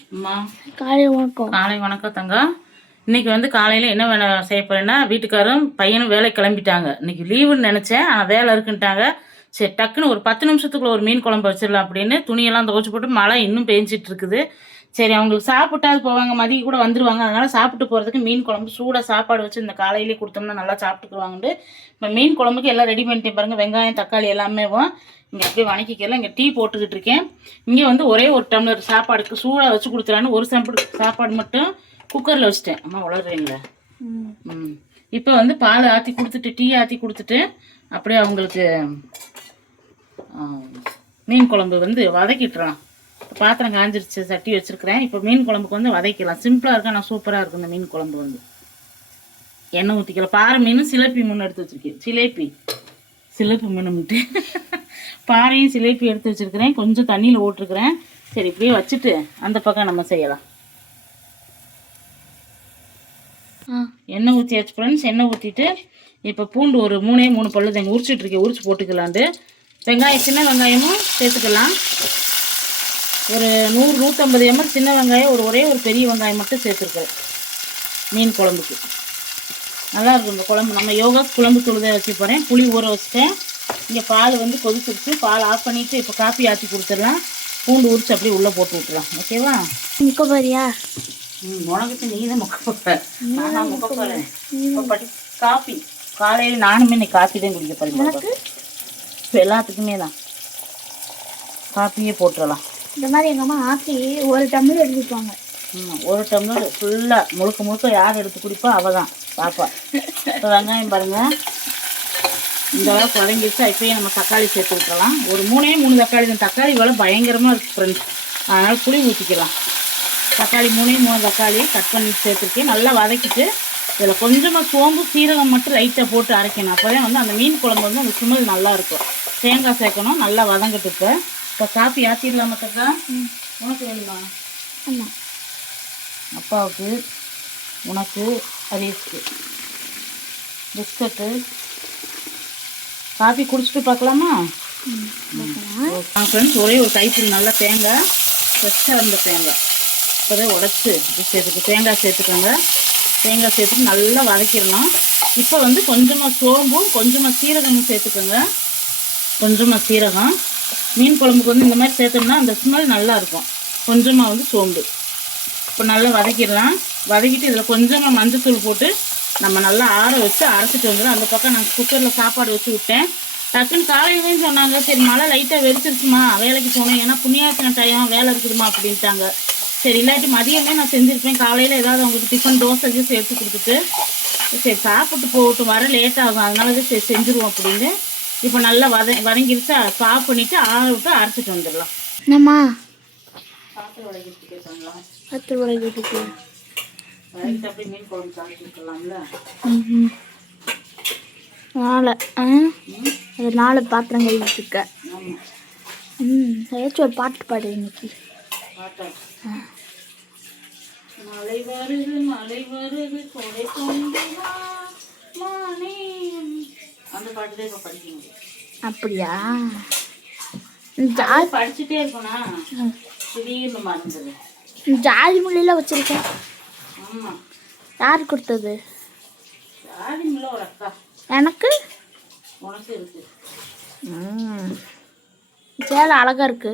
அம்மா காலை வணக்கம். காலை வணக்கம் தங்கம் இன்னைக்கு வந்து காலையில் என்ன வேலை செய்ய போறேன்னா வீட்டுக்காரும் பையனும் வேலைக்கு கிளம்பிட்டாங்க. இன்னைக்கு லீவுன்னு நினச்சேன் ஆனால் வேலை இருக்குன்ட்டாங்க. சரி டக்குன்னு ஒரு பத்து நிமிஷத்துக்குள்ள ஒரு மீன் குழம்பு வச்சிடலாம் அப்படின்னு துணியெல்லாம் துவைச்சு போட்டு மழை இன்னும் பெஞ்சிட்டு இருக்குது. சரி அவங்களுக்கு சாப்பிட்டாது போவாங்க மதியம் கூட வந்துருவாங்க. அதனால சாப்பிட்டு போகிறதுக்கு மீன் குழம்பு சூடாக சாப்பாடு வச்சு இந்த காலையிலே கொடுத்தோம்னா நல்லா சாப்பிட்டுக்குவாங்கன்ட்டு இப்போ மீன் குழம்புக்கு எல்லாம் ரெடி பண்ணிட்டேன் பாருங்க வெங்காயம் தக்காளி எல்லாமே இங்கே அப்படியே வணக்கிக்கலாம் இங்கே டீ போட்டுக்கிட்டு இருக்கேன். இங்கே வந்து ஒரே ஒரு டம்ளர் சாப்பாடுக்கு சூடாக வச்சு கொடுத்துலான்னு ஒரு சாப்பாடு சாப்பாடு மட்டும் குக்கரில் வச்சுட்டேன். அம்மா வளர்றீங்களா ம். இப்போ வந்து பால் ஆற்றி கொடுத்துட்டு டீ ஆற்றி கொடுத்துட்டு அப்படியே அவங்களுக்கு மீன் குழம்பு வந்து வதக்கிட்டுறலாம் பாத்திரம் காஞ்சிருச்சு சட்டி வச்சுருக்கிறேன். இப்போ மீன் குழம்புக்கு வந்து வதக்கலாம் சிம்பிளாக இருக்கும் ஆனால் சூப்பராக இருக்கும் இந்த மீன் குழம்பு வந்து. எண்ணெய் ஊற்றிக்கலாம் பாறை மீனும் சிலேப்பி மீன் எடுத்து வச்சுருக்கேன். சிலேப்பி சிலேப்பி மீனும்ட்டு பாறையும் சிலேப்பி எடுத்து வச்சுருக்கிறேன். கொஞ்சம் தண்ணியில் போட்டிருக்கிறேன் சரி இப்படியே வச்சுட்டு அந்த பக்கம் நம்ம செய்யலாம். எண்ணெய் ஊற்றியாச்சு ஃப்ரெண்ட்ஸ் எண்ணெய் ஊற்றிட்டு இப்போ பூண்டு ஒரு மூணே மூணு பல்லு தேங்க உரிச்சிட்டு இருக்கேன். உரிச்சு போட்டுக்கலான்ட்டு வெங்காயம் சின்ன வெங்காயமும் சேர்த்துக்கலாம். ஒரு நூறு நூற்றம்பது எம்எல் சின்ன வெங்காயம் ஒரு ஒரே ஒரு பெரிய வெங்காயம் மட்டும் சேர்த்துருக்கேன் மீன் குழம்புக்கு. நல்லா இருக்கும் இந்த குழம்பு. நம்ம யோகா குழம்பு தூள் தான் வச்சு போகிறேன் புளி ஊற வச்சுட்டேன். இங்கே பால் வந்து கொதிச்சிருச்சு. பால் ஆஃப் பண்ணிவிட்டு இப்போ காப்பி ஆற்றி கொடுத்துடலாம். பூண்டு உரிச்சு அப்படியே உள்ளே போட்டு விட்டுலாம் ஓகேவா நிக்க போறியா? ம் உனக்கு நீ தான் முக்க போற. நான் முக்க போறேன். இப்போ படி காஃபி காலையில் நானுமே இன்னைக்கு காஃபி தான் குடிக்க இப்போ எல்லாத்துக்குமே தான். காஃபியே போட்டுடலாம். இந்த மாதிரி எங்க அம்மா ஆத்தி ஒரு டம்ளர் எடுத்துப்பாங்க ம் ஒரு டம்ளர் ஃபுல்லாக முழுக்க முழுக்க யார் எடுத்து குடிப்பா? அவள் தான் பாப்பா இப்போ வெங்காயம் பாருங்க. இந்த அளவுக்கு வதங்கிடுச்சு இப்போயே நம்ம தக்காளி சேர்த்து விட்டுறலாம் ஒரு மூணே மூணு தக்காளி தான். தக்காளி விலை பயங்கரமாக இருக்குது ஃப்ரெண்ட்ஸ் அதனால் புளி ஊற்றிக்கலாம் தக்காளி மூணே மூணு தக்காளி கட் பண்ணி சேர்த்துருக்கேன். நல்லா வதக்கிட்டு இதில் கொஞ்சமாக சோம்பு சீரகம் மட்டும் லைட்டாக போட்டு அரைக்கணும். அப்போ தான் வந்து அந்த மீன் குழம்பு வந்து அந்த சுமல் நல்லா இருக்கும். தேங்காய் சேர்க்கணும். நல்லா வதங்கட்டு இப்போ. இப்போ காப்பி ஆற்றிடலாமா தக்கா உனக்கு வேணுமா? ஆமா. அப்பாவுக்கு. உனக்கு ஹரீஸ்க்கு பிஸ்கட்டு. காஃபி குடிச்சிட்டு பார்க்கலாமா? ஃப்ரெண்ட்ஸ் ஒரே ஒரு கைப்பிடி நல்லா தேங்காய் ஃப்ரெஷ்ஷாக இருந்த தேங்காய். இப்போதான் உடச்சி சேர்த்துக்கு தேங்காய் சேர்த்துக்கோங்க. தேங்காய் சேர்த்துட்டு நல்லா வதக்கிடணும். இப்போ வந்து கொஞ்சமாக சோம்பும் கொஞ்சமாக சீரகமும் சேர்த்துக்கோங்க. கொஞ்சமாக சீரகம். மீன் குழம்புக்கு வந்து இந்த மாதிரி சேர்த்தோம்னா அந்த ஸ்மெல் நல்லா இருக்கும். கொஞ்சமாக வந்து சோம்பு. இப்போ நல்லா வதக்கிடலாம். வதக்கிட்டு இதில் கொஞ்சமாக மஞ்சத்தூள் போட்டு நம்ம நல்லா ஆற வச்சு அரைச்சிட்டு வந்துடும். அந்த பக்கம் நான் குக்கரில் சாப்பாடு வச்சு விட்டேன். டக்குன்னு காலையிலேயே சொன்னாங்க சரி மழை லைட்டாக வெடிச்சிருச்சுமா வேலைக்கு போனேன் ஏன்னா புண்ணியாச்சன டைம் வேலை இருக்குதுமா அப்படின்ட்டாங்க. சரி இல்லாட்டி மதியமே நான் செஞ்சுருப்பேன். காலையில் ஏதாவது அவங்களுக்கு டிஃபன் தோசை ஜூஸ் எடுத்து கொடுத்துட்டு சரி சாப்பிட்டு போகட்டும் வர லேட் ஆகும். அதனால தான் சரி செஞ்சுருவோம் அப்படின்னு இப்போ நல்லா வத வதங்கிருச்சு ஆஃப் பண்ணிவிட்டு ஆற விட்டு அரைச்சிட்டு வந்துடலாம். என்னம்மா? பாத்திரம் கேட்கலாம் பத்து ரூபாய் வீட்டுக்கு வதக்கிட்டு அப்படியே மீன் குழம்பு சாப்பிட்டு விட்டுலாம்ல ம் நாலு அது நாலு பாத்திரம் கழுவிட்டு இருக்க ஆமாம் ம் ஏதாச்சும் ஒரு பாட்டு பாடு இன்னைக்கு. மழை வருது மழை வருது கொடை கொண்டு வா மானே. அந்த பாட்டு தான் இப்போ படிக்க முடியும் அப்படியா படிச்சுட்டே இருக்கணா திடீர்னு மறந்துடு ஜாதி முள்ளிலாம் வச்சிருக்கேன் யார் கொடுத்தது? எனக்கு? சேலை அழகா இருக்கு.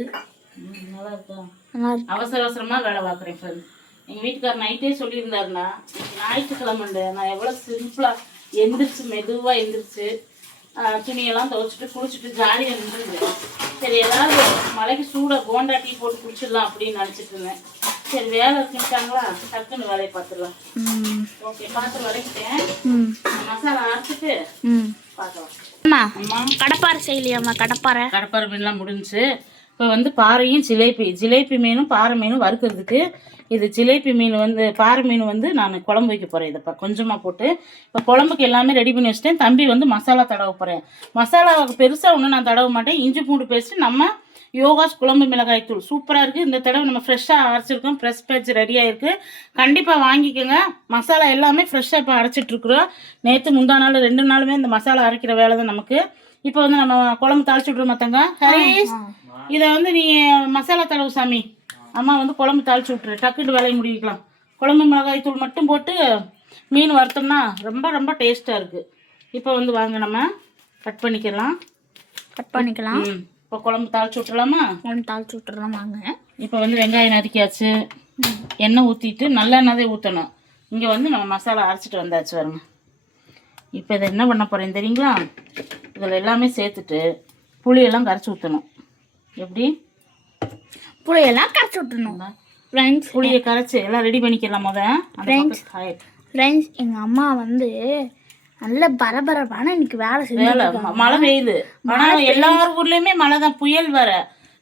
அவசர அவசரமாக வேலை பார்க்குறேன் ஃப்ரெண்ட் எங்கள் வீட்டுக்கார் நைட்டே சொல்லியிருந்தாருண்ணா இன்னைக்கு ஞாயிற்றுக்கிழமண்டு நான் எவ்வளோ சிம்பிளாக எந்திரிச்சு மெதுவாக எந்திரிச்சு துணியெல்லாம் துவைச்சிட்டு குளிச்சுட்டு ஜாலியாக இருந்துருந்தேன் சரி ஏதாவது மலைக்கு சூடாக போண்டா டீ போட்டு குடிச்சிடலாம் அப்படின்னு நினச்சிட்டு இருந்தேன். சரி வேலை இருக்குட்டாங்களா டக்குன்னு வேலையை பார்த்துடலாம். ஓகே பார்த்து வரைக்கிட்டேன் மசாலா அரைச்சிட்டு பார்க்கலாம். கடப்பாறை செய்யலையாம்மா கடப்பாறை? கடப்பாறை மீன்லாம் முடிஞ்சுச்சு. இப்போ வந்து பாறையும் ஜிலேபி ஜிலேபி மீனும் பாறை மீனும் வறுக்கிறதுக்கு இது ஜிலேபி மீன் வந்து பாறை மீன் வந்து நான் குழம்பு வைக்க போகிறேன் இதை இப்போ கொஞ்சமாக போட்டு. இப்போ குழம்புக்கு எல்லாமே ரெடி பண்ணி வச்சிட்டேன். தம்பி வந்து மசாலா தடவ போகிறேன் மசாலா பெருசாக ஒன்றும் நான் தடவ மாட்டேன். இஞ்சி பூண்டு பேஸ்ட்டு நம்ம யோகாஸ் குழம்பு மிளகாய் தூள். சூப்பராக இருக்குது இந்த தடவை நம்ம ஃப்ரெஷ்ஷாக அரைச்சிருக்கோம். ஃப்ரெஷ் பேட்ச் ரெடியாக இருக்குது கண்டிப்பாக வாங்கிக்கோங்க. மசாலா எல்லாமே ஃப்ரெஷ்ஷாக இப்போ அரைச்சிட்ருக்குறோம் நேற்று முந்தா நாள் ரெண்டு நாளுமே இந்த மசாலா அரைக்கிற வேலை தான் நமக்கு. இப்போ வந்து நம்ம குழம்பு தாளிச்சு விட்ருவோம் மத்தங்க ஹரீஸ் இதை வந்து நீ மசாலா தடவு சாமி. அம்மா வந்து குழம்பு தாளிச்சு விட்டுரு. டக்குட்டு வேலையை முடிக்கலாம். குழம்பு மிளகாய் தூள் மட்டும் போட்டு மீன் வறுத்தோம்னா ரொம்ப ரொம்ப டேஸ்ட்டாக இருக்குது இப்போ வந்து வாங்க நம்ம கட் பண்ணிக்கலாம். கட் பண்ணிக்கலாம். இப்போ குழம்பு தாளிச்சு விட்டுலாமா குழம்பு தாளிச்சு விட்டுறலாம் வாங்க. இப்போ வந்து வெங்காயம் நறுக்கியாச்சு. எண்ணெய் ஊற்றிட்டு நல்லெண்ணெய் தான் ஊற்றணும் இங்கே வந்து நம்ம மசாலா அரைச்சிட்டு வந்தாச்சு வருங்க இப்போ இதை என்ன பண்ண போகிறேன் தெரியுங்களா? இதில் எல்லாமே சேர்த்துட்டு புளியெல்லாம் கரைச்சி ஊற்றணும் எப்படி? புளியெல்லாம் கரைச்சி விட்டுணும் ஃப்ரெண்ட்ஸ் புளியை கரைச்சி எல்லாம் ரெடி பண்ணிக்கலாம் முத. காய- ஃப்ரெண்ட்ஸ் எங்கள் அம்மா வந்து நல்ல பரபரப்பான இன்னைக்கு வேலை ம- மழை பெய்யுது. ஆனால் எல்லார் ஊர்லேயுமே மழை தான். புயல் வர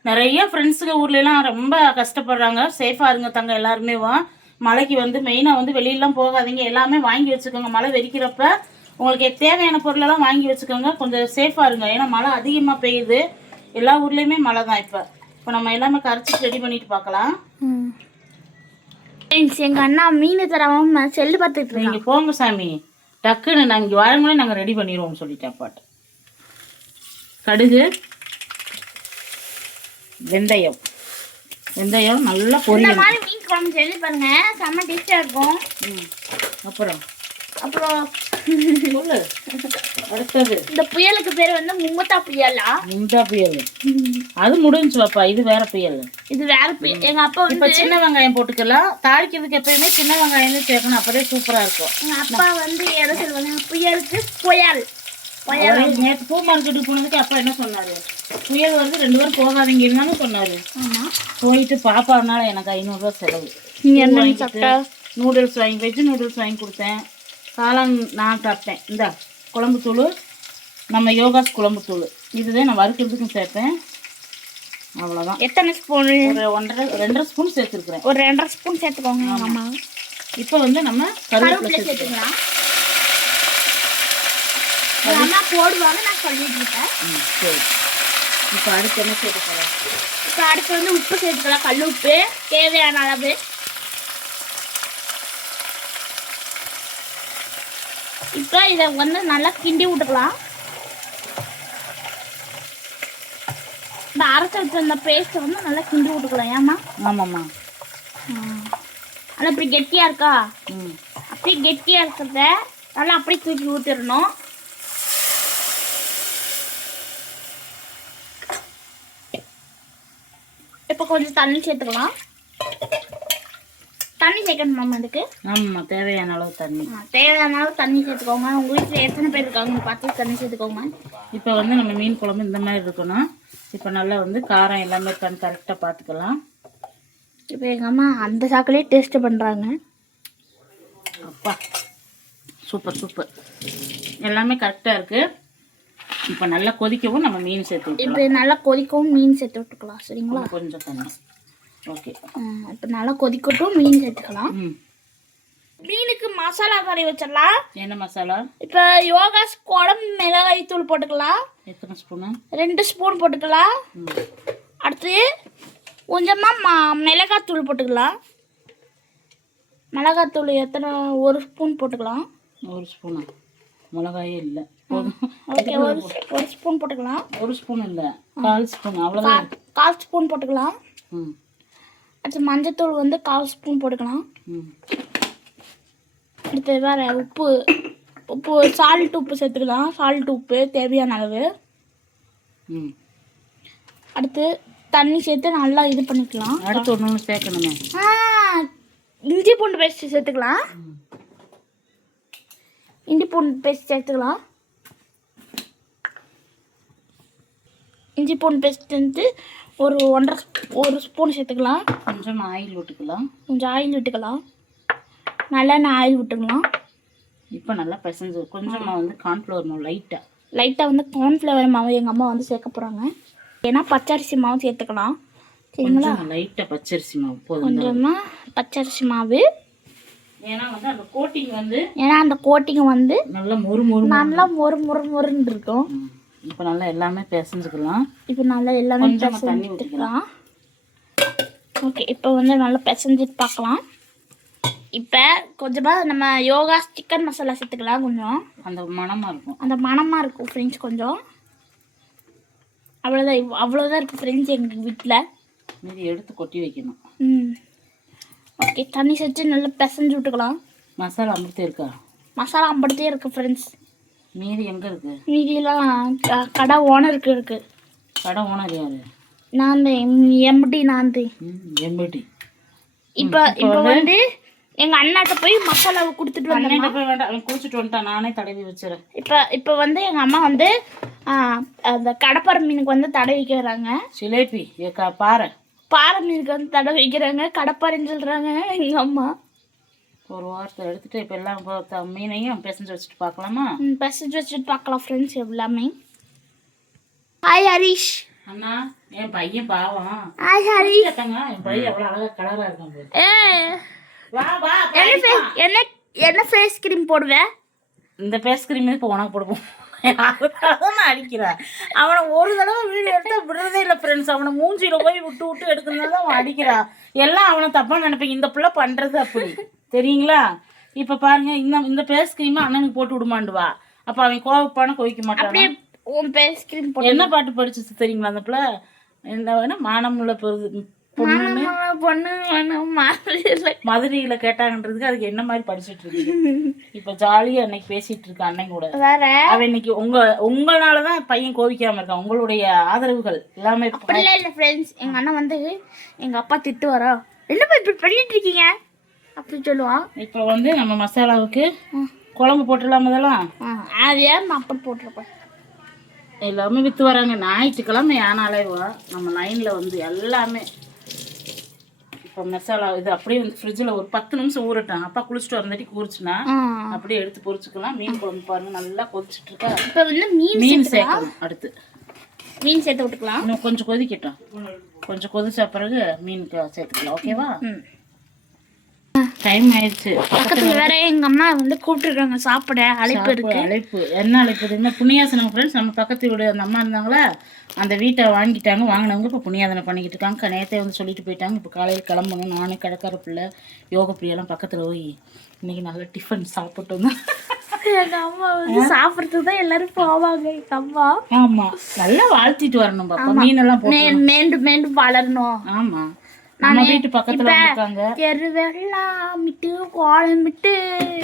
நிறைய ஃப்ரெண்ட்ஸுங்க ஊர்லலாம் ரொம்ப கஷ்டப்படுறாங்க. சேஃபாக இருங்க தங்க எல்லாருமே வா. மழைக்கு வந்து மெயினாக வந்து வெளியெல்லாம் போகாதீங்க. எல்லாமே வாங்கி வச்சுக்கோங்க. மழை வெடிக்கிறப்ப உங்களுக்கு தேவையான பொருளெல்லாம் வாங்கி வச்சுக்கோங்க. கொஞ்சம் சேஃபாக இருங்க. ஏன்னா மழை அதிகமாக பெய்யுது. எல்லா ஊர்லேயுமே மழை தான் இப்போ. இப்போ நம்ம எல்லாமே கரைச்சி ரெடி பண்ணிட்டு பார்க்கலாம். ஃப்ரெண்ட்ஸ் எங்கள் அண்ணா மீன் தராம செல்லு பார்த்துட்டு நீங்கள் போங்க சாமி. டக்குன்னு நான் இங்கே வரங்களே நாங்கள் ரெடி பண்ணிடுவோம் சொல்லிட்டேன் அப்பாட்ட கடுகு வெந்தயம். வெந்தயம் நல்லா இந்த மாதிரி மீன் குழம்பு செஞ்சு பாருங்க செம்ம டேஸ்டாக இருக்கும். அப்புறம்? அப்புறம் அடுத்தது. இந்த புயலுக்கு பேர் வந்து மும்மத்தா புயலா? இந்த புயல். அது முடிஞ்சு பாப்பா. இது வேற புயல். இது வேற புயல் எங்க அப்பா இப்போ சின்ன வெங்காயம் போட்டுக்கலாம். தாளிக்கிறதுக்கு எப்பயுமே சின்ன வெங்காயம் தான் சேர்க்கணும். அப்போதே சூப்பராக இருக்கும். எங்க அப்பா வந்து எதை சொல்லுவாங்க? புயலுக்கு புயல். நேற்று பூ மார்க்கெட்டுக்கு போனதுக்கு அப்பா என்ன சொன்னாரு? புயல் வந்து ரெண்டு பேரும் போகாதீங்க இருந்தாலும் சொன்னாரு. ஆமா. போயிட்டு பாப்பானால எனக்கு ஐநூறுரூவா செலவு. நீங்க என்ன நூடுல்ஸ் வாங்கி வெஜ் நூடுல்ஸ் வாங்கி கொடுத்தேன். காளான் நான் சாப்பிட்டேன். இந்த குழம்பு தூள் நம்ம யோகாஸ் குழம்பு தூள். இதுதான் நான் வறுக்கிறதுக்கும் சேர்த்தேன். அவ்வளோதான் எத்தனை ஸ்பூன் ஒரு ஒன்றரை ரெண்டரை ஸ்பூன் சேர்த்துருக்குறேன். ஒரு ரெண்டரை ஸ்பூன் சேர்த்துக்கோங்க. அம்மா இப்போ வந்து நம்ம கருவேப்பிலை சேர்த்துக்கலாம். சேர்த்துக்கலாம். அம்மா போடுவாங்க நான் சொல்லிட்டு இருக்கேன். சரி. இப்போ அடுத்து என்ன சேர்த்து போகிறேன் இப்போ அடுத்து வந்து உப்பு சேர்த்துக்கலாம். கல் உப்பு தேவையான அளவு. இப்போ இதை வந்து நல்லா கிண்டி விட்டுக்கலாம். இந்த அரைச்சி வச்சிருந்த பேஸ்ட்டை வந்து நல்லா கிண்டி விட்டுக்கலாம். ஏம்மா? ஆமாம்மா. ஆனால் இப்படி கெட்டியாக இருக்கா? ம். அப்படியே கெட்டியாக இருக்கிறத நல்லா அப்படியே தூக்கி ஊற்றிடணும் இப்போ கொஞ்சம் தண்ணி சேர்த்துக்கலாம். தண்ணி சேர்க்கணுமா இதுக்கு? ஆமாம்மா தேவையான அளவு தண்ணி. தேவையான அளவு தண்ணி சேர்த்துக்கோங்க. உங்கள் வீட்டில் எத்தனை பேர் இருக்காங்க? பார்த்து தண்ணி சேர்த்துக்கோங்க. இப்போ வந்து நம்ம மீன் குழம்பு இந்த மாதிரி இருக்கணும். இப்போ நல்லா வந்து காரம் எல்லாமே இருக்கான்னு கரெக்டாக பார்த்துக்கலாம். இப்போ எங்கள் அம்மா அந்த சாக்கிலே டேஸ்ட்டு பண்ணுறாங்க அப்பா சூப்பர் சூப்பர் எல்லாமே கரெக்டாக இருக்குது இப்போ நல்லா கொதிக்கவும் நம்ம மீன் சேர்த்து இப்போ நல்லா கொதிக்கவும் மீன் சேர்த்து விட்டுக்கலாம் சரிங்களா? கொஞ்சம் தண்ணி. ஓகே. இப்போ நல்லா கொதிக்கட்டும் மீன் சேர்த்துக்கலாம். மீனுக்கு மசாலா கறி வச்சிடலாம் என்ன மசாலா? இப்போ யோகாஸ் குழம்பு மிளகாய் தூள் போட்டுக்கலாம். எத்தனை ஸ்பூனு? ரெண்டு ஸ்பூன் போட்டுக்கலாம். அடுத்து கொஞ்சமாக ம மிளகாய் தூள் போட்டுக்கலாம். மிளகாய் தூள் எத்தனை ஒரு ஸ்பூன் போட்டுக்கலாம். ஒரு ஸ்பூனா? மிளகாயே இல்லை. ஓகே ஒரு ஒரு ஸ்பூன் போட்டுக்கலாம். ஒரு ஸ்பூன் இல்லை. கால் ஸ்பூன் அவ்வளோதான் கால் ஸ்பூன் போட்டுக்கலாம். ம். அடுத்து மஞ்சத்தூள் வந்து கால் ஸ்பூன் போட்டுக்கலாம். ம். அடுத்து வேறு உப்பு உப்பு சால்ட் உப்பு சேர்த்துக்கலாம். சால்ட் உப்பு தேவையான அளவு. ம். அடுத்து தண்ணி சேர்த்து நல்லா இது பண்ணிக்கலாம். அடுத்து ஒன்று சேர்க்கணுமே. இஞ்சி பூண்டு பேஸ்ட் சேர்த்துக்கலாம். இஞ்சி பூண்டு பேஸ்ட் சேர்த்துக்கலாம். இஞ்சி பூண்டு பேஸ்ட் வந்து ஒரு ஒன்றரை ஒரு ஸ்பூன் சேர்த்துக்கலாம். கொஞ்சம் ஆயில் விட்டுக்கலாம். கொஞ்சம் ஆயில் விட்டுக்கலாம். நல்லெண்ணெய் ஆயில் விட்டுக்கலாம். இப்போ நல்லா பிசைஞ்சு கொஞ்சமாக வந்து கார்ன்ஃப்ளவர் மாவு லைட்டாக லைட்டாக வந்து கார்ன்ஃப்ளவர் மாவு எங்கள் அம்மா வந்து சேர்க்க போகிறாங்க ஏன்னா பச்சரிசி மாவு சேர்த்துக்கலாம். சரிங்களா? கொஞ்சம் லைட்டாக பச்சரிசி மாவு போதும். கொஞ்சமாக பச்சரிசி மாவு. ஏன்னா வந்து அந்த கோட்டிங் வந்து ஏன்னா அந்த கோட்டிங் வந்து நல்லா மொறு மொறு நல்லா மொறு மொறு மொறுன்னு இருக்கும். இப்போ நல்லா எல்லாமே பிசைஞ்சுக்கலாம். இப்போ நல்லா எல்லாமே தண்ணி பிசைஞ்சுக்கலாம் ஓகே இப்போ வந்து நல்லா பிசைஞ்சிட்டு பார்க்கலாம். இப்போ கொஞ்சமாக நம்ம யோகா சிக்கன் மசாலா சேர்த்துக்கலாம் கொஞ்சம். அந்த மணமாக இருக்கும். அந்த மணமாக இருக்கும் ஃப்ரெண்ட்ஸ் கொஞ்சம். அவ்வளோதான் அவ்வளோதான் இருக்குது ஃப்ரெண்ட்ஸ் எங்கள் வீட்டில் மீதி எடுத்து கொட்டி வைக்கணும். ம். ஓகே தண்ணி சேர்த்து நல்லா பிசைஞ்சு விட்டுக்கலாம். மசாலா அமிர்தம் இருக்கா? மசாலா அம்படுத்தே இருக்குது ஃப்ரெண்ட்ஸ் மீதி எங்கே இருக்கு? மீதியெல்லாம் க- கடை ஓனருக்கு இருக்குது கடை ஓனர் யாரு? நான் எம்டி நான் ம் எம்படி இப்போ இப்போ வந்து எங்கள் அண்ணாட்ட போய் மசாலாவை கொடுத்துட்டு வந்தேன் போய் வேண்டாம் அவன் குளிச்சுட்டு வந்துட்டான் நானே தடவி வச்சிடறேன். இப்போ இப்போ வந்து எங்கள் அம்மா வந்து அந்த கடப்பாறை மீனுக்கு வந்து தடை வைக்கிறாங்க. சிலேபி பாரு பாறை. மீனுக்கு வந்து தடை வைக்கிறாங்க கடப்பாறைன்னு சொல்கிறாங்க எங்கள் அம்மா. ஒரு வாரத்தை எடுத்துட்டு இப்போ எல்லாம் மீனையும் பிசைஞ்சு வச்சுட்டு பார்க்கலாமா பிசைஞ்சு வச்சுட்டு பார்க்கலாம் ஃப்ரெண்ட்ஸ் எல்லாமே. ஹாய் ஹரிஷ் அண்ணா என் பையன் பாவம். ஹாய் ஹரிஷ் என் பையன் எவ்வளோ அழகா கலரா இருக்கான் வா வா என்ன face- என்ன என்ன ஃபேஸ் க்ரீம் போடுவேன் இந்த பேஸ் கிரீம் இப்போ உனக்கு போடுவோம். அதான் அடிக்கிறான் அவனை ஒரு தடவை வீடியோ எடுத்தா விடுறதே இல்லை ஃப்ரெண்ட்ஸ் அவனை மூஞ்சியில போய் விட்டு விட்டு எடுக்கிறதுனால அவன் அடிக்கிறான் எல்லாம் அவனை தப்பா நினைப்பீங்க. இந்த பிள்ளை பண்றது அப்படி. தெரியுங்களா? இப்ப பாருங்க இந்த இந்த பேஸ் கிரீம் அண்ணனுக்கு போட்டு விடுமாண்டுவா அப்ப அவன் கோவப்பான கோவிக்க மாட்டான்? உன் ஃபேஸ் க்ரீம் என்ன பாட்டு படிச்சுச்சு தெரியுங்களா அந்த பிள்ளை? என்ன வேணா மானமுள்ள பொருது பொண்ணு மதுரையில. கேட்டாங்கன்றதுக்கு அதுக்கு என்ன மாதிரி படிச்சுட்டு இருக்கு? இப்ப ஜாலியா அன்னைக்கு பேசிட்டு இருக்க அண்ணன் கூட. வேற? அவன் இன்னைக்கு உங்க உங்களாலதான் பையன் கோவிக்காம இருக்கான். உங்களுடைய ஆதரவுகள் எல்லாமே இல்லை ஃப்ரெண்ட்ஸ் எங்கள் அண்ணன் வந்து எங்கள் அப்பா திட்டு வரா என்னப்பா இப்படி பண்ணிட்டு இருக்கீங்க? அப்படின்னு சொல்லுவான். இப்ப வந்து நம்ம மசாலாவுக்கு குழம்பு போட்டுடலாம் ஆ, அது ஏன் நான் அப்படி போட்டிருப்பேன் எல்லாமே வித்து வராங்க. ஞாயிற்றுக்கிழமை ஆனாலே வா நம்ம லைன்ல வந்து எல்லாமே. இப்போ மசாலா இது அப்படியே வந்து ஃப்ரிட்ஜில் ஒரு பத்து நிமிஷம் ஊறட்டும். அப்பா குளிச்சுட்டு வந்தாட்டி ஊறிச்சுன்னா ஆ. அப்படியே எடுத்து பொரிச்சுக்கலாம் மீன் குழம்பு பாருங்க நல்லா கொதிச்சுட்டு இருக்கா இப்போ வந்து மீன் மீன் சேர்க்கணும் அடுத்து. மீன் சேர்த்து விட்டுக்கலாம். இன்னும் கொஞ்சம் கொதிக்கட்டும். கொஞ்சம் கொதிச்ச பிறகு மீன் சேர்த்துக்கலாம். ஓகேவா? டைம் ஆயிடுச்சு. பக்கத்தில் வேற எங்கள் அம்மா வந்து கூப்பிட்டுருக்காங்க சாப்பிட அழைப்பு இருக்கு. அழைப்பு. என்ன அழைப்பு தெரியுமா? புண்ணியாசனம் ஃப்ரெண்ட்ஸ் நம்ம பக்கத்து வீடு அந்த அம்மா இருந்தாங்களா? அந்த வீட்டை வாங்கிட்டாங்க வாங்கினவங்க இப்போ புண்ணியாசனம் பண்ணிக்கிட்டு இருக்காங்க. நேற்றே வந்து சொல்லிட்டு போயிட்டாங்க இப்போ காலையில் கிளம்பணும். நானே கடைக்கார பிள்ளை யோக பிரியெல்லாம் பக்கத்தில் போய் இன்னைக்கு நல்ல டிஃபன் சாப்பிட்டு வந்தோம் எங்கள் அம்மா வந்து சாப்பிட்றதுக்கு தான் எல்லாரும் போவாங்க எங்கள் அம்மா. ஆமாம் நல்லா வாழ்த்திட்டு வரணும் பாப்பா. மீனெல்லாம் மீண்டும் மீண்டும் வளரணும். ஆமாம் நம்ம வீட்டு பக்கத்தில் இருக்காங்க தெருவெல்லாம் மிட்டு கோலமிட்டு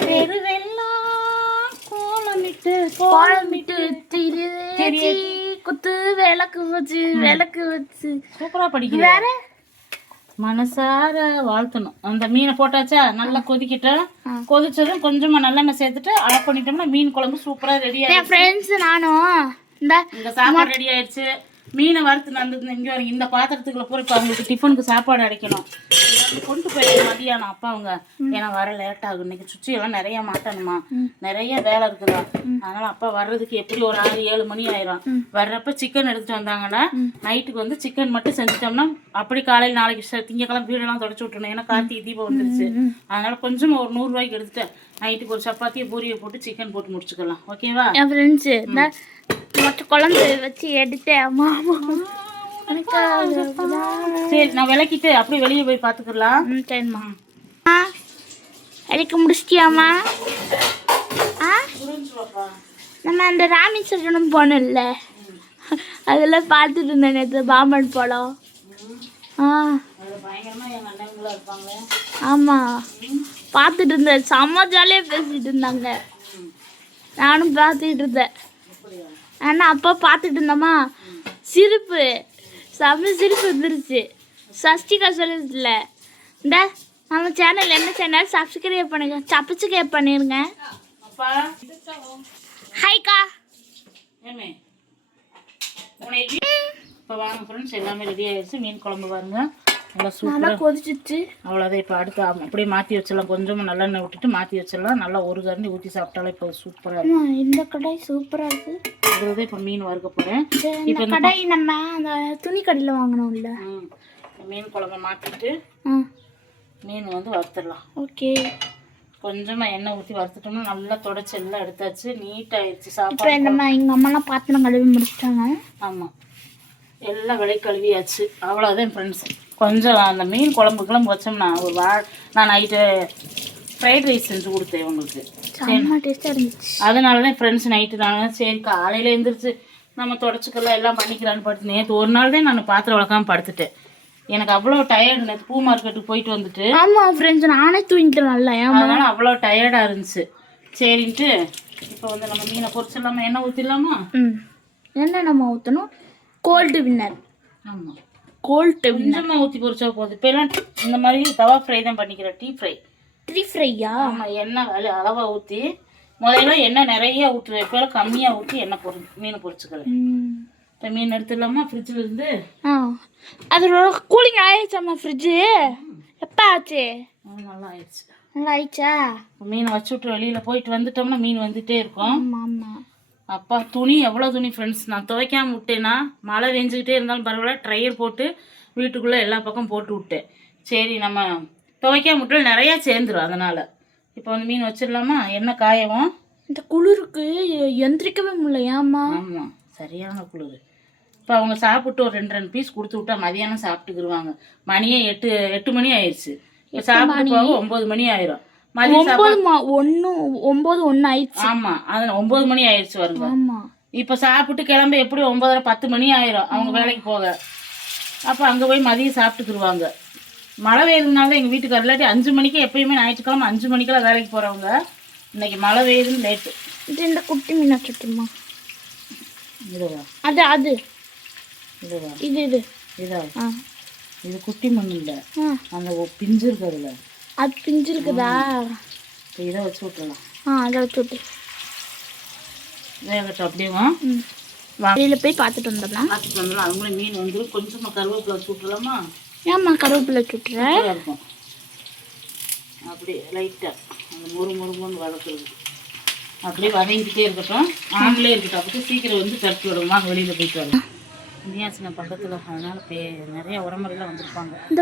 தெருவெல்லாம் கோலமிட்டு கோலமிட்டு திரி குத்து விளக்கு வச்சு விளக்கு வச்சு. சூப்பராக படிக்கிறேன் மனசார வாழ்த்தணும். அந்த மீனை போட்டாச்சா? நல்லா கொதிக்கட்டும். கொதிச்சதும் கொஞ்சமா நல்லெண்ணெய் சேர்த்துட்டு ஆஃப் பண்ணிட்டோம்னா மீன் குழம்பு சூப்பரா ரெடி ஆயிடுச்சு. ஃப்ரெண்ட்ஸ் நானும் இந்த சாப்பாடு ரெடி ஆயிடுச்சு. மீனை வறுத்து நந்து இங்க வரீங்க இந்த பாத்திரத்துக்குள்ள பூரா இப்போ அவங்களுக்கு டிஃபனுக்கு சாப்பாடு அடைக்கணும். கொண்டு போய் மதியானம் அப்பா அவங்க ஏன்னா வர லேட் ஆகும். இன்னைக்கு சுச்சி எல்லாம் நிறைய மாட்டணுமா? நிறைய வேலை இருக்குதா? அதனால அப்பா வர்றதுக்கு எப்படி ஒரு ஆறு ஏழு மணி ஆயிரும். வர்றப்ப சிக்கன் எடுத்துட்டு வந்தாங்கன்னா நைட்டுக்கு வந்து சிக்கன் மட்டும் செஞ்சுட்டோம்னா அப்படி காலையில் நாளைக்கு திங்கக்கிழமை வீடெல்லாம் தொடச்சி விட்டுணும் ஏன்னா கார்த்திகை தீபம் வந்துருச்சு. அதனால கொஞ்சம் ஒரு நூறு ரூபாய்க்கு எடுத்துட்டு நைட்டுக்கு ஒரு சப்பாத்தியை பூரியை போட்டு சிக்கன் போட்டு முடிச்சுக்கலாம். ஓகேவா? மற்ற குழம்பு வச்சு எடுத்தேன் மாமா சரி நான் விளக்கிட்டு அப்படியே வெளியே போய் பார்த்துக்கலாம். ம், சரிம்மா. ஆ அடிக்க முடிச்சிட்டியாம்மா? ஆ? நம்ம அந்த ராமேஸ்வரம் போனோம்ல. அதில் பார்த்துட்டு இருந்தேன் நேற்று பாம்பன் படம். ஆ. ஆமாம் பார்த்துட்டு இருந்தேன். செம்ம ஜாலியாக பேசிட்டு இருந்தாங்க. நானும் பார்த்துட்டு இருந்தேன். ஆனால் அப்பா பார்த்துட்டு இருந்தோமா சிரிப்பு. செம்ம சிரிப்பு வந்துருச்சு. சஷ்டிகா சொல்லுச்சுல இந்த நம்ம சேனல் என்ன சேனல் சப்ஸ்கிரைப் பண்ணுங்க. சப்ஸ்கிரைப் பண்ணிருங்க. ஹாய்க்கா இப்போ வாங்க ஃப்ரெண்ட்ஸ் எல்லாமே ரெடி ஆயிடுச்சு. மீன் குழம்பு பாருங்க. நல்லா சூப்பராக கொதிச்சிச்சு. அவ்வளோதான். இப்போ அடுத்து அப்படியே மாற்றி வச்சிடலாம். கொஞ்சமாக நல்லெண்ணெய் விட்டுட்டு மாற்றி வச்சிடலாம். நல்லா ஒரு கரண்டி ஊற்றி சாப்பிட்டாலே இப்போ சூப்பராக இருக்கும் இந்த கடை சூப்பராக இருக்கு. இதுதான் இப்போ மீன் வறுக்க போகிறேன் இந்த கடை நம்ம அந்த துணி கடையில் வாங்கினோம்ல மீன் குழம்பை மாற்றிட்டு மீன் வந்து வறுத்துடலாம். ஓகே. கொஞ்சமாக எண்ணெய் ஊற்றி வறுத்துட்டோம்னா நல்லா தொடச்சி எல்லாம் எடுத்தாச்சு. நீட்டாகிடுச்சு இப்போ சாப்பாடு நம்ம எங்கள் அம்மாலாம் பாத்திரம் கழுவி முடிச்சிட்டாங்க. ஆமாம் எல்லாம் விலை கழுவியாச்சு. அவ்வளோதான் ஃப்ரெண்ட்ஸ் கொஞ்சம் அந்த மீன் குழம்புக்கெல்லாம் வச்சோம்னா ஒரு வா நான் நைட்டு ஃப்ரைட் ரைஸ் செஞ்சு கொடுத்தேன் உங்களுக்கு. செம்ம டேஸ்ட்டாக இருந்துச்சு. அதனால தான் ஃப்ரெண்ட்ஸ் நைட்டு நான் சரி காலையில் எழுந்திரிச்சு நம்ம தொடச்சிக்கலாம் எல்லாம் பண்ணிக்கலான்னு படுத்து நேற்று ஒரு நாள் தான் நான் பாத்திரம் வளர்க்காம படுத்துட்டேன். எனக்கு அவ்வளோ டயர்டு நேற்று பூ மார்க்கெட்டுக்கு போயிட்டு வந்துட்டு. ஆமா ஃப்ரெண்ட்ஸ் நானே தூங்கிட்டேன் நல்லா அதனால அவ்வளோ டயர்டாக இருந்துச்சு. சரின்ட்டு இப்போ வந்து நம்ம மீனை பொரிச்சிடலாமா? எண்ணெய் ஊற்றிடலாமா ம். என்ன நம்ம ஊற்றணும் கோல்டு வின்னர் ஆமாம் கோல்டு கொஞ்சமாக ஊற்றி பொரிச்சா போதும். இப்போ எல்லாம் இந்த மாதிரி தவா ஃப்ரை தான் பண்ணிக்கிறேன் டீ ஃப்ரை த்ரீ ஃப்ரையா ஆமாம் எண்ணெய் அள அளவாக ஊற்றி முதல்ல எண்ணெய் நிறைய ஊற்றுவேன் இப்போ கம்மியாக ஊற்றி எண்ணெய் பொரி மீன் பொரிச்சுக்கிறேன். இப்போ மீன் எடுத்துடலாமா? ஃப்ரிட்ஜில் இருந்து? ஆ. அதோட கூலிங் ஆயிடுச்சாம்மா ஃப்ரிட்ஜு எப்போ ஆச்சு நல்லா ஆயிடுச்சு நல்லா ஆயிடுச்சா மீனை வச்சு விட்டு வெளியில் போயிட்டு வந்துட்டோம்னா மீன் வந்துட்டே இருக்கும். ஆமாம் ஆமாம் அப்பா துணி எவ்வளோ துணி ஃப்ரெண்ட்ஸ் நான் துவைக்காம விட்டேன்னா மழை பெஞ்சிக்கிட்டே இருந்தாலும் பரவாயில்ல. ட்ரையர் போட்டு வீட்டுக்குள்ளே எல்லா பக்கம் போட்டு விட்டேன். சரி நம்ம துவைக்காம விட்டால் நிறையா சேர்ந்துரும் அதனால். இப்போ வந்து மீன் வச்சிடலாமா? எண்ணெய் காயவும்? இந்த குளிருக்கு எந்திரிக்கவே முடியல ஆமாம் சரியான குளிர். இப்போ அவங்க சாப்பிட்டு ஒரு ரெண்டு ரெண்டு பீஸ் கொடுத்து விட்டா மதியானம் சாப்பிட்டுக்கிருவாங்க. மணியே எட்டு எட்டு மணி ஆயிடுச்சு சாப்பிட்டு போக ஒம்பது மணி ஆயிரும். மா ஒன்று ஒம்பது ஒன்று ஆயிடுச்சு ஆமாம் அது ஒம்பது மணி ஆயிடுச்சு வருங்க. ஆமாம் இப்போ சாப்பிட்டு கிளம்ப எப்படி ஒன்பதரை பத்து மணி ஆயிரும் அவங்க வேலைக்கு போக. அப்போ அங்கே போய் மதியம் சாப்பிட்டுக்குருவாங்க. மழை பெய்யுதுனால தான் எங்கள் வீட்டுக்கு இல்லாட்டி அஞ்சு மணிக்கு எப்பயுமே ஞாயிற்றுக்கிழமை அஞ்சு மணிக்கெல்லாம் வேலைக்கு போகிறவங்க இன்னைக்கு மழை பெய்யுதுன்னு லேட்டு. இது இந்த குட்டி மீன் வச்சுட்டுமா இதுவா? அது அது. இதுவா? இது இது. இதா? இது குட்டி மண் இல்லை. அந்த பிஞ்சு இருக்குதுல அது பிஞ்சு இருக்குதா இதை வச்சு விட்டுறலாம் ஆ அதை வச்சு விட்டு வேகட்டும் அப்படியே ம். வா. வெளியில் போய் பார்த்துட்டு வந்துடலாம். பார்த்துட்டு வந்துடலாம். அவங்களே மீன் வந்து கொஞ்சமாக கருவேப்பிலை வச்சு விட்டுலாமா ஏம்மா கருவேப்பிலை சூப்பரா இருக்கும். அப்படியே லைட்டாக அந்த முறு முருங்கன்னு வதக்குறது. அப்படியே வதங்கிக்கிட்டே இருக்கட்டும். ஆண்லேயே இருக்கட்டும். அப்போ சீக்கிரம் வந்து கருத்து விடுமா வெளியில் போயிட்டு வரலாம் நியாசின பக்கத்தில் அதனால் பே நிறைய உரமுறைலாம் வந்திருப்பாங்க. இந்த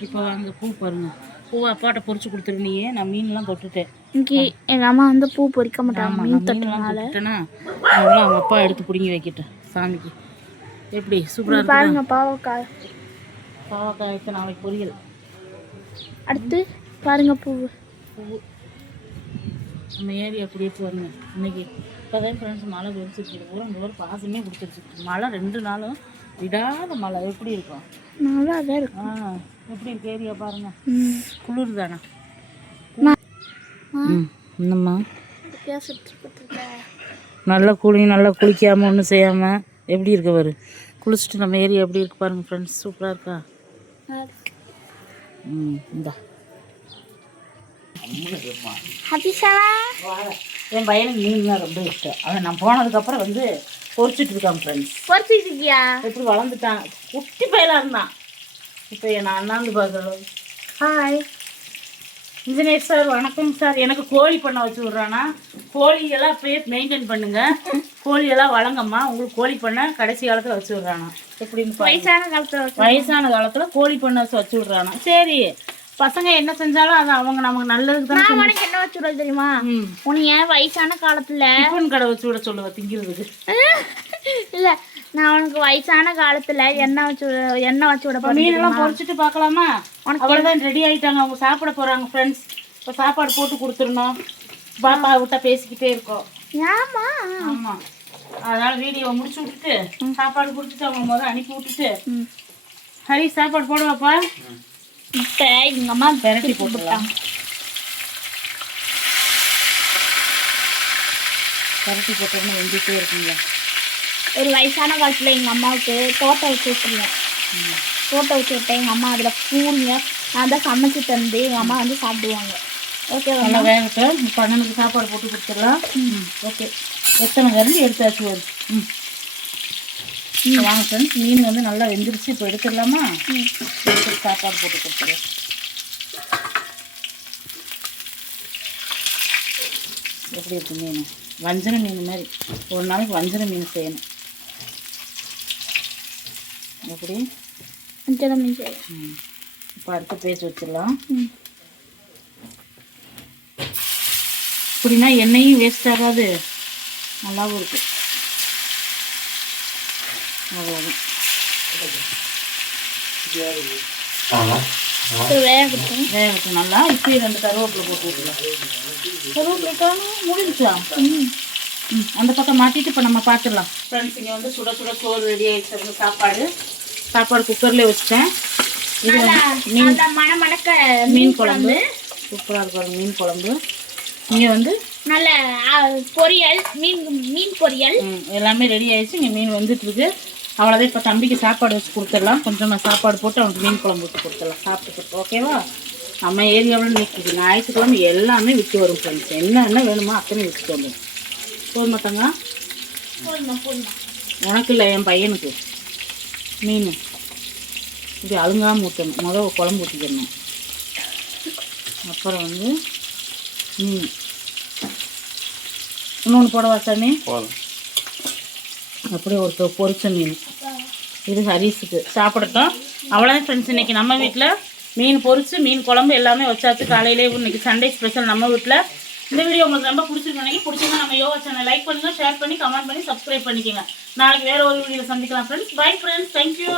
இப்போ வாங்க பூ பாருங்க. பூவை அப்பாட்ட பொரிச்சு கொடுத்துருனியே நான் மீன்லாம் தொட்டுட்டேன். இன்னைக்கு எங்கள் அம்மா வந்து பூ பொரிக்க மாட்டாங்க மீன் தொட்டுட்டேன்னா அதெல்லாம் அவங்க அப்பா எடுத்து பிடுங்கி வைக்கட்டும் சாமிக்கு. எப்படி? சூப்பராக பாருங்க பாவக்காய். பாவக்காய் வைக்க நாளைக்கு பொரியல். அடுத்து பாருங்க பூ. பூ. நம்ம ஏரி அப்படியே பாருங்க. இன்னைக்கு இப்போதான் ஃப்ரெண்ட்ஸ் மழை வெடிச்சிருக்கு பூரா இந்த ஒரு பாசமே கொடுத்துருச்சு மழை ரெண்டு நாளும் விடாத மழை. எப்படி இருக்கும்? நல்லா தான் இருக்கு ஆ. எப்படி இருக்கு ஏரியா பாருங்க. குளிர் தானே என்னம்மா? நல்லா குளி நல்லா குளிக்காமல் ஒன்றும் செய்யாமல் எப்படி இருக்க பாரு? குளிச்சுட்டு நம்ம ஏரியா எப்படி இருக்கு பாருங்க ஃப்ரெண்ட்ஸ் சூப்பராக இருக்கா? ம் இந்தா. என் பையனுக்கு மீன்லாம் ரொம்ப இஷ்டம். அவன் நான் போனதுக்கப்புறம் வந்து பொரிச்சிட்டு இருக்கான் ஃப்ரெண்ட்ஸ் பொரிச்சிட்டு இருக்கியா? எப்படி வளர்ந்துட்டான்? குட்டி பையலாக இருந்தான். இப்போ நான் அண்ணாந்து பார்க்குறோம். ஹாய் இன்ஜினியர் சார் வணக்கம் சார் எனக்கு கோழி பண்ண வச்சு விட்றானா. கோழியெல்லாம் அப்படியே மெயின்டைன் பண்ணுங்க. கோழியெல்லாம் வளங்கம்மா. உங்களுக்கு கோழி பண்ண கடைசி காலத்தில் வச்சு விட்றானா. எப்படின்னு. வயசான காலத்தில் வயசான காலத்தில் கோழி பண்ண வச்சு விட்றானா. சரி. பசங்க என்ன செஞ்சாலும் அது அவங்க நமக்கு நல்லதுக்கு தானே நான் உனக்கு என்ன வச்சு விட தெரியுமா? ம். உன்னைய வயசான காலத்துல கடை வச்சு விட சொல்லுவ திங்கிறதுக்கு. இல்ல நான் உனக்கு வயசான காலத்துல எண்ணெய் வச்சு எண்ணெய் வச்சு விட போறேன் மீனெல்லாம் பொரிச்சிட்டு பார்க்கலாமா? உனக்கு அவ்வளோதான் ரெடி ஆயிட்டாங்க. அவங்க சாப்பிட போகிறாங்க ஃப்ரெண்ட்ஸ் இப்போ சாப்பாடு போட்டு கொடுத்துடணும். பாப்பா விட்டா பேசிக்கிட்டே இருக்கோம் ஏமா ஆமாம் அதனால வீடியோவை முடிச்சு விட்டுட்டு சாப்பாடு கொடுத்துட்டு அவங்க முதல்ல அனுப்பி விட்டுட்டு. ஹரி சாப்பாடு போடுவாப்பா? இப்ப எங்க அம்மா பெரட்டி போட்டுடலாம். பெரட்டி போட்டோம்னா வெந்துட்டே இருக்குங்களா? ஒரு வயசான காலத்துல எங்க அம்மாவுக்கு தோட்டம் வச்சு விட்டுருந்தேன் தோட்டம் வச்சு விட்டேன் எங்க அம்மா அதுல பூரிங்க நான் தான் சமைச்சு தந்து எங்க அம்மா வந்து சாப்பிடுவாங்க. ஓகேவா நல்லா வேகட்டும். இப்போ அண்ணனுக்கு சாப்பாடு போட்டு கொடுத்துடலாம். ம். ஓகே எத்தனை கரண்டி எடுத்தாச்சு வரும் ம். ம் வாங்க ஃப்ரெண்ட்ஸ் மீன் வந்து நல்லா வெந்துருச்சு. இப்போ எடுத்துடலாமா? எடுத்து சாப்பாடு போட்டு கொடுத்துருவேன் எப்படி இருக்கு மீன்? வஞ்சர மீன் மாதிரி. ஒரு நாளைக்கு வஞ்சர மீன் செய்யணும். எப்படி? அஞ்சரை மீன் செய்யும் ம். இப்போ அடுத்த வச்சிடலாம். ம். இப்படின்னா எண்ணெயும் வேஸ்ட் ஆகாது. நல்லாவும் இருக்கு. அவ்வளோதான் வேகட்டும். வேகட்டும் நல்லா. இப்போ ரெண்டு கருவேப்பிலை போட்டு விட்டுலாம் கருவேப்பிலை காணும் முடிஞ்சா ம். ம். அந்த பக்கம் மாட்டிட்டு இப்போ நம்ம பார்த்துடலாம். ஃப்ரெண்ட்ஸ் இங்கே வந்து சுட சுட சோறு ரெடி ஆகிடுச்சு சாப்பாடு. சாப்பாடு குக்கர்லேயே வச்சுட்டேன். இது மீன் மணமணக்க மீன் குழம்பு. சூப்பராக இருக்கும் மீன் குழம்பு. இங்கே வந்து நல்ல பொரியல் மீன் மீன் பொரியல். எல்லாமே ரெடி ஆயிடுச்சு. இங்கே மீன் வந்துட்டு இருக்கு அவ்வளோதான் இப்போ தம்பிக்கு சாப்பாடு வச்சு கொடுத்துடலாம். கொஞ்சமாக சாப்பாடு போட்டு அவனுக்கு மீன் குழம்பு ஊற்றி கொடுத்துடலாம். சாப்பிட்டுட்டு ஓகேவா? நம்ம ஏரியாவில் நிற்கிது ஞாயிற்றுக்கிழமை எல்லாமே விற்று வரும் ஃப்ரெண்ட்ஸ் என்னென்ன வேணுமோ அத்தனை விற்றுட்டு வந்துடும் போது மாட்டாங்க போதுமா போதுமா உனக்கு இல்லை என் பையனுக்கு. மீன். இது அழுங்காமல் ஊற்றணும் முதல் குழம்பு ஊற்றிக்கணும் அப்புறம் வந்து மீன். இன்னொன்று போடவா சாமி? அப்படியே ஒரு பொ- பொரிச்ச மீன். இது ஹரிஸுக்கு. சாப்பிடட்டும். அவ்வளோதான் ஃப்ரெண்ட்ஸ் இன்னைக்கு நம்ம வீட்டில் மீன் பொரிச்சு மீன் குழம்பு எல்லாமே வச்சாச்சு. காலையிலே இன்னைக்கு சண்டே ஸ்பெஷல் நம்ம வீட்டில் இந்த வீடியோ உங்களுக்கு ரொம்ப பிடிச்சிருக்கு பிடிச்சிருந்தா நம்ம யோகா சேனல் லைக் பண்ணுங்க ஷேர் பண்ணி கமெண்ட் பண்ணி சப்ஸ்கிரைப் பண்ணிக்கோங்க. நாளைக்கு வேற ஒரு வீடியோ சந்திக்கலாம் ஃப்ரெண்ட்ஸ் பை ஃப்ரெண்ட்ஸ் தேங்க்யூ